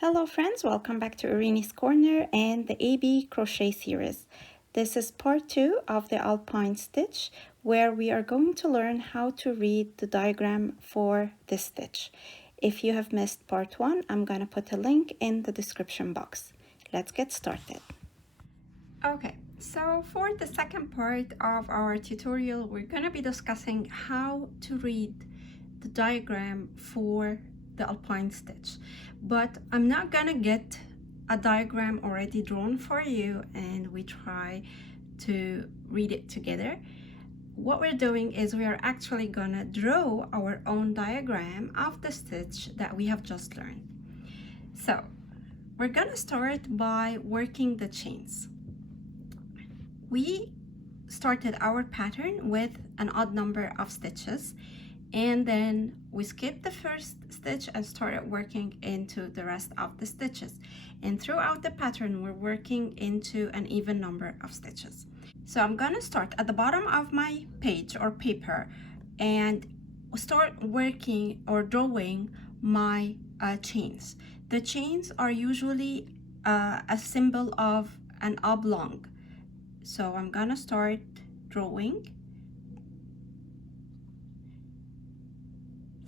Hello friends, welcome back to Erini's Corner and the ABCrochet Series. This is part 2 of the Alpine Stitch, where we are going to learn how to read the diagram for this stitch. If you have missed part 1, I'm going to put a link in the description box. Let's get started. Okay, so for the second part of our tutorial, we're going to be discussing how to read the diagram for the Alpine Stitch, but I'm not gonna get a diagram already drawn for you and we try to read it together. What we're doing is we are actually gonna draw our own diagram of the stitch that we have just learned. So we're gonna start by working the chains. We started our pattern with an odd number of stitches, and then we skipped the first stitch and started working into the rest of the stitches, and throughout the pattern we're working into an even number of stitches. So I'm gonna start at the bottom of my page or paper and start working or drawing my chains. The chains are usually a symbol of an oblong, so I'm gonna start drawing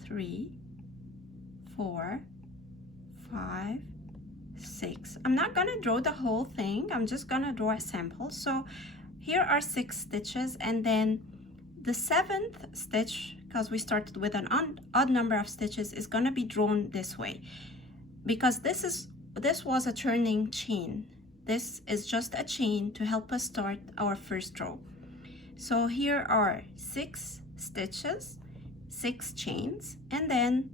3, 4, 5, 6. I'm not gonna draw the whole thing, I'm just gonna draw a sample. So here are 6 stitches, and then the 7th stitch, because we started with an odd number of stitches, is gonna be drawn this way, because this was a turning chain. This is just a chain to help us start our first row. So here are 6 stitches, 6 chains, and then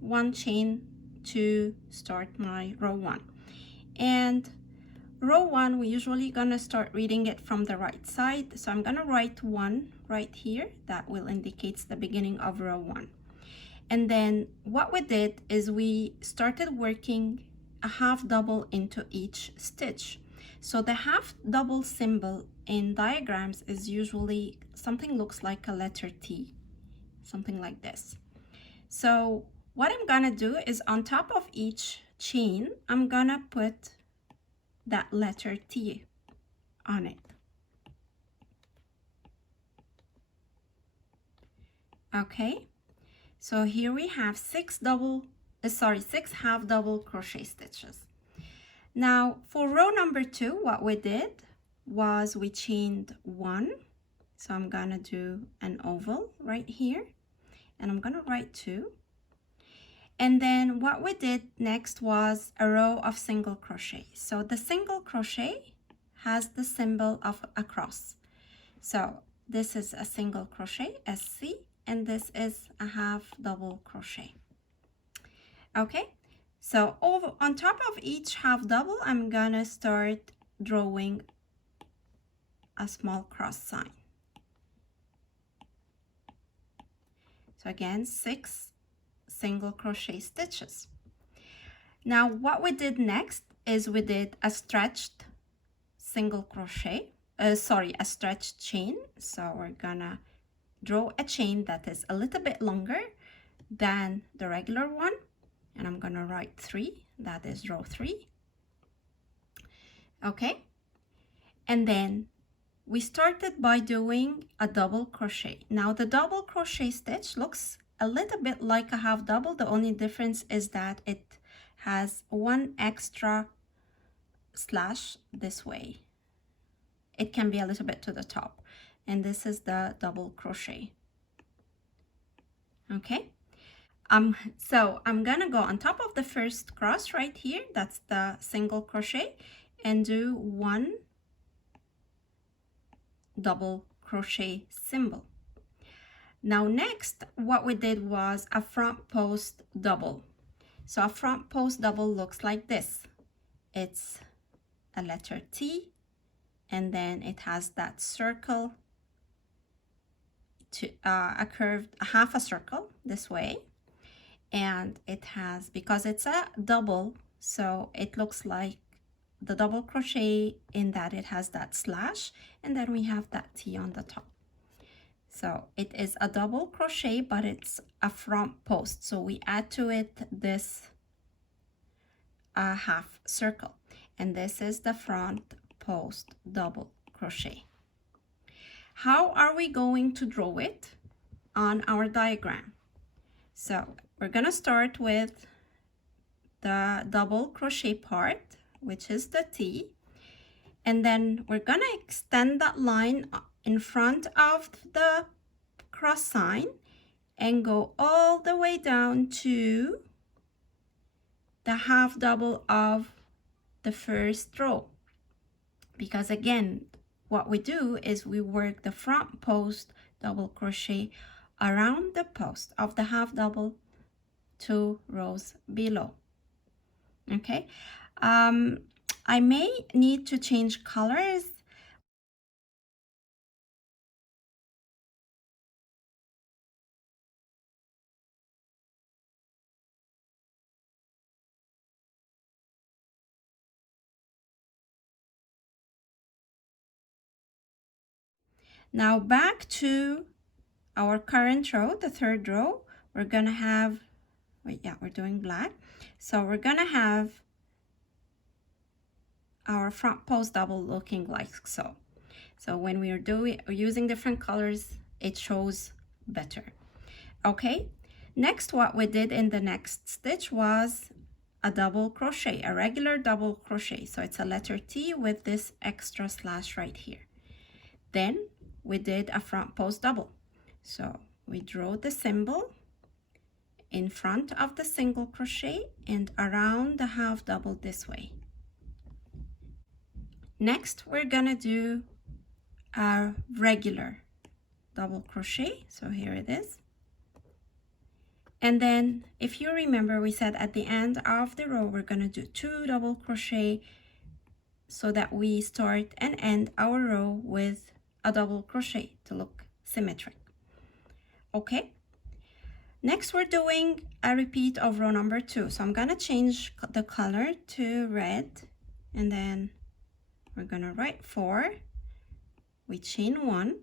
1 chain to start my row 1. And row 1, we're usually gonna start reading it from the right side, so I'm gonna write 1 right here. That will indicate the beginning of row 1. And then what we did is we started working a half double into each stitch. So the half double symbol in diagrams is usually something looks like a letter T, something like this. So what I'm gonna do is on top of each chain, I'm gonna put that letter T on it. Okay, so here we have 6 half double crochet stitches. Now for row number 2, what we did was we chained 1. So I'm gonna do an oval right here, and I'm gonna write 2. And then what we did next was a row of single crochet. So the single crochet has the symbol of a cross. So this is a single crochet, SC, and this is a half double crochet. Okay, so on top of each half double, I'm gonna start drawing a small cross sign. So again, 6 single crochet stitches. Now what we did next is we did a stretched single crochet, a stretched chain. So we're gonna draw a chain that is a little bit longer than the regular one, and I'm gonna write 3. That is row 3. Okay, and then we started by doing a double crochet. Now the double crochet stitch looks a little bit like a half double. The only difference is that it has 1 extra slash this way. It can be a little bit to the top, and this is the double crochet. Okay, so I'm gonna go on top of the first cross right here, that's the single crochet, and do 1 double crochet symbol. Now next, what we did was a front post double. So a front post double looks like this. It's a letter T, and then it has that circle, to a half a circle this way, and it has, because it's a double, so it looks like the double crochet in that it has that slash, and then we have that T on the top. So it is a double crochet, but it's a front post, so we add to it this a half circle, and this is the front post double crochet. How are we going to draw it on our diagram? So we're gonna start with the double crochet part, which is the T, and then we're gonna extend that line in front of the cross sign and go all the way down to the half double of the first row, because again what we do is we work the front post double crochet around the post of the half double 2 rows below. Okay, I may need to change colors. Now back to our current row, the third row. We're gonna have, wait, yeah, we're doing black. So we're gonna have our front post double looking like so. So when we are using different colors, it shows better. Okay, next what we did in the next stitch was a double crochet, a regular double crochet. So it's a letter T with this extra slash right here. Then we did a front post double. So we drew the symbol in front of the single crochet and around the half double this way. Next, we're gonna do a regular double crochet. So here it is. And then if you remember, we said at the end of the row, we're gonna do 2 double crochet so that we start and end our row with a double crochet to look symmetric. Okay, next we're doing a repeat of row number 2. So I'm gonna change the color to red, and then we're gonna write 4, we chain 1,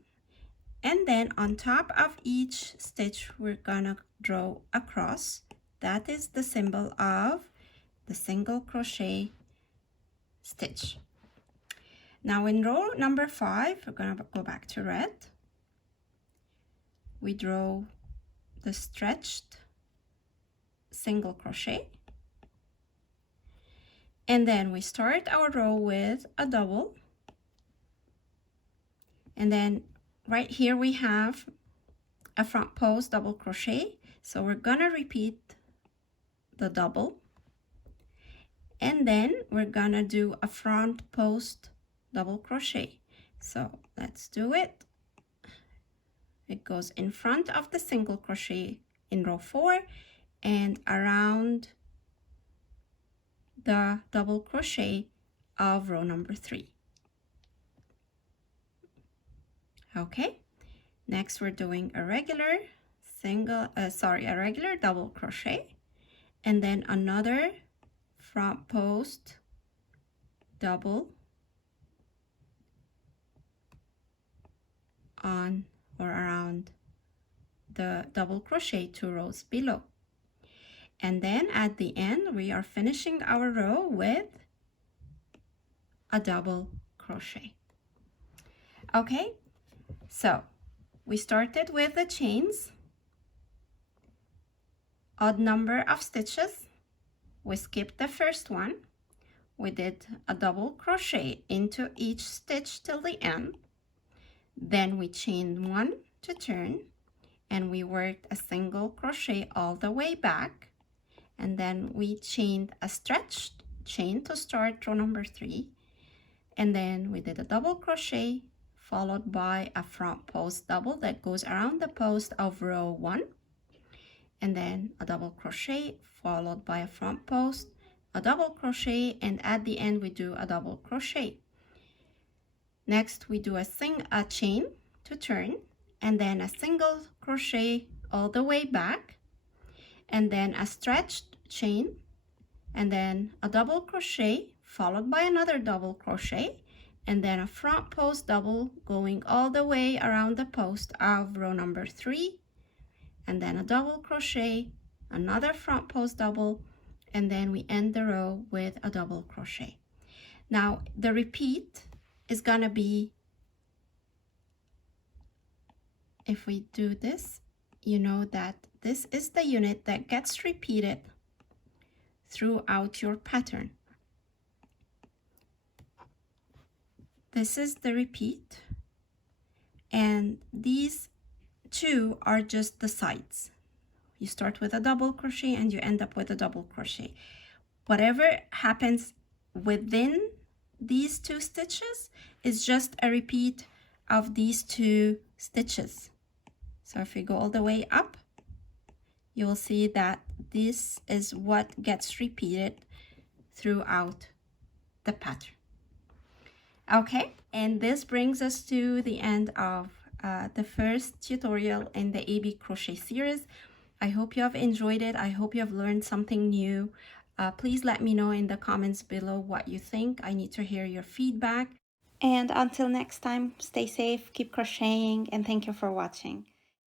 and then on top of each stitch we're gonna draw a cross. That is the symbol of the single crochet stitch. Now in row number 5, we're gonna go back to red. We draw the stretched single crochet, and then we start our row with a double, and then right here we have a front post double crochet. So we're gonna repeat the double, and then we're gonna do a front post double crochet. So let's do it. It goes in front of the single crochet in row 4 and around the double crochet of row number 3. Okay, next we're doing a regular double crochet, and then another front post double on or around the double crochet 2 rows below. And then at the end we are finishing our row with a double crochet. Okay, so we started with the chains, odd number of stitches. We skipped the first one. We did a double crochet into each stitch till the end. Then we chained 1 to turn, and we worked a single crochet all the way back, and then we chained a stretched chain to start row number 3, and then we did a double crochet followed by a front post double that goes around the post of row 1, and then a double crochet followed by a front post, a double crochet, and at the end we do a double crochet. Next we do a chain to turn, and then a single crochet all the way back, and then a stretched chain, and then a double crochet followed by another double crochet, and then a front post double going all the way around the post of row number 3, and then a double crochet, another front post double, and then we end the row with a double crochet. Now the repeat is gonna be, if we do this, you know that this is the unit that gets repeated throughout your pattern. This is the repeat, and these two are just the sides. You start with a double crochet and you end up with a double crochet. Whatever happens within these two stitches is just a repeat of these two stitches. So if we go all the way up, you will see that this is what gets repeated throughout the pattern. Okay, and this brings us to the end of the first tutorial in the AB crochet series. I hope you have enjoyed it. I hope you have learned something new. Please let me know in the comments below what you think. I need to hear your feedback. And until next time, stay safe, keep crocheting, and thank you for watching.